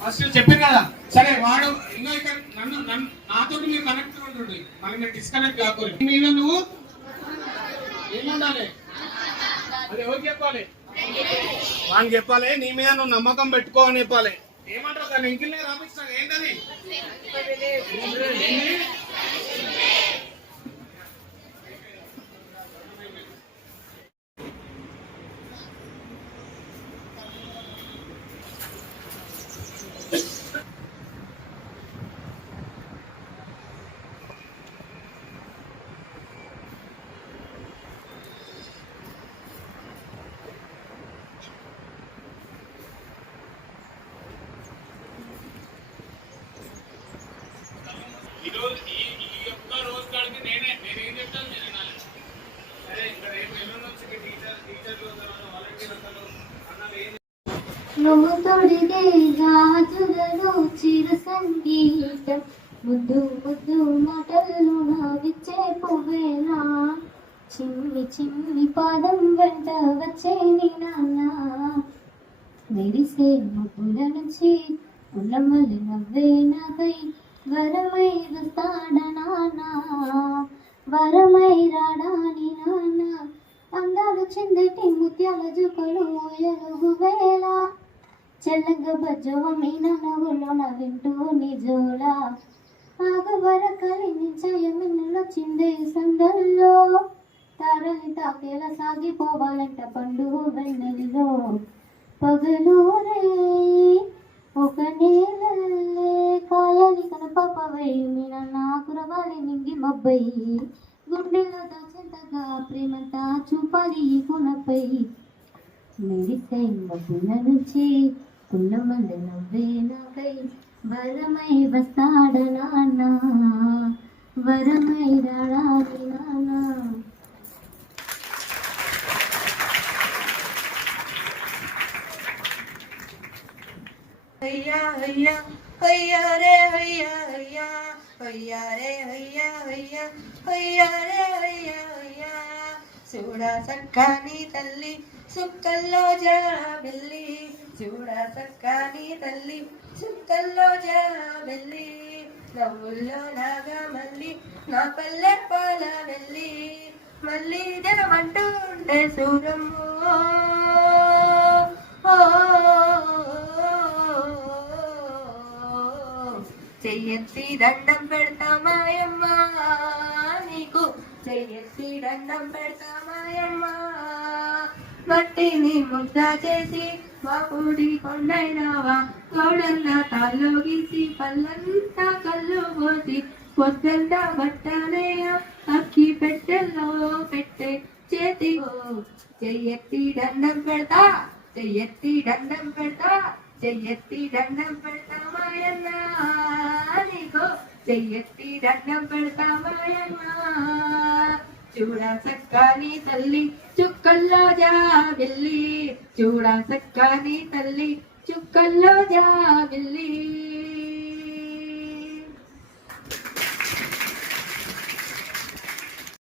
First చెప్పారు కదా. సరే వాడు ఇంకా ఇక్కడ నన్ను నన్ను నాతో మీరు కనెక్ట్ ఉంటుండే మళ్ళీ మీరు డిస్కనెక్ట్ కాకూడదు నీ మీద నువ్వు ఏముండాలి? అది ఎవరికి చెప్పాలి? వానికి చెప్పాలి నీ మీద నువ్వు నమ్మకం పెట్టుకో అని చెప్పాలి. ఏమంటావు దాన్ని? ఇంకిల్నే రాపిస్తాను ఏంటది? ఏంటి? ఈ ఈ ఈ రోజు కాడికి నేనే నేనేం చెప్తాను నేను వినాలి. సరే ఇక్కడ రేపు ఎల్లుండి టీచర్ టీచర్లు అన్నలు ఏం నువ్వు తొడిగే గాజులలో సంగీతం ముద్దు ముద్దు మాటలు నావిచ్చే పువ్వేనా చిన్ని చిన్ని పాదం వెంట వచ్చే నీ నాన్న మెరిసే ముగ్గుల నుంచి ఉల్లమల్లి నవ్వే నాకై వరమై వస్తాడా నాన్న వరమై రాడాని నాన్న అందాలు చెందటి ముత్యాల జుకలు ఎలుగు వేళ. చెల్లగ బజ్జవ మీన నవ్వులోన వింటూ నిజోల ఆగవర కలినించయమిన్నులో చిందే సందల్లో. తారలి తాకేల సాగిపోవాలంట పండు వెన్నెల్లో. పగలు కనపపవై మీన నాకు నింగి మబ్బై. ప్రేమంతా చూపాలి ఈ మెరిసై మబ్బుల నుంచి నవ్వే నాకై. వరమై వస్తాడ నాన్న వరమై రాడాలి నాన్న. హయ్యా రే హయ్యా హయ్యా హయ్యా రే హయ్యా హయ్యా హయ్యా రే హయ్యా హయ్యా. చూడ సక్కాని తల్లి సుక్కల్లో జరా వెళ్ళి చూడ సక్కాని తల్లి సుక్కల్లో జరా వెళ్ళి నవ్వుల్లో నాగా మళ్ళీ నా పల్లె పాల వెళ్ళి మళ్ళీ జనమంటూ ఉంటే సూరమ్ము. చెయ్యెత్తి దండం పెడతామాయమ్మ నీకు చెయ్యెత్తి దండం పెడతామాయమ్మ మట్టిని ముద్ద చేసి బాపుడి కొండైనావా. గౌడల్లా తాళ్ళు గీసి పల్లంతా కళ్ళు పోసి పొద్దంతా బట్టనేయ అక్కి పెట్టెల్లో పెట్టే చేతిగో చెయ్యెత్తి దండం పెడతా చెయ్యెత్తి దండం పెడతా చెయ్యెత్తి దండం పెడతా చెయ్యెత్తి దండం పెడతా మాయన్న చూడ సక్కాని తల్లి చుక్కల్లో జా వెళ్ళి చూడ సక్కాని తల్లి చుక్కల్లో జా వెళ్ళి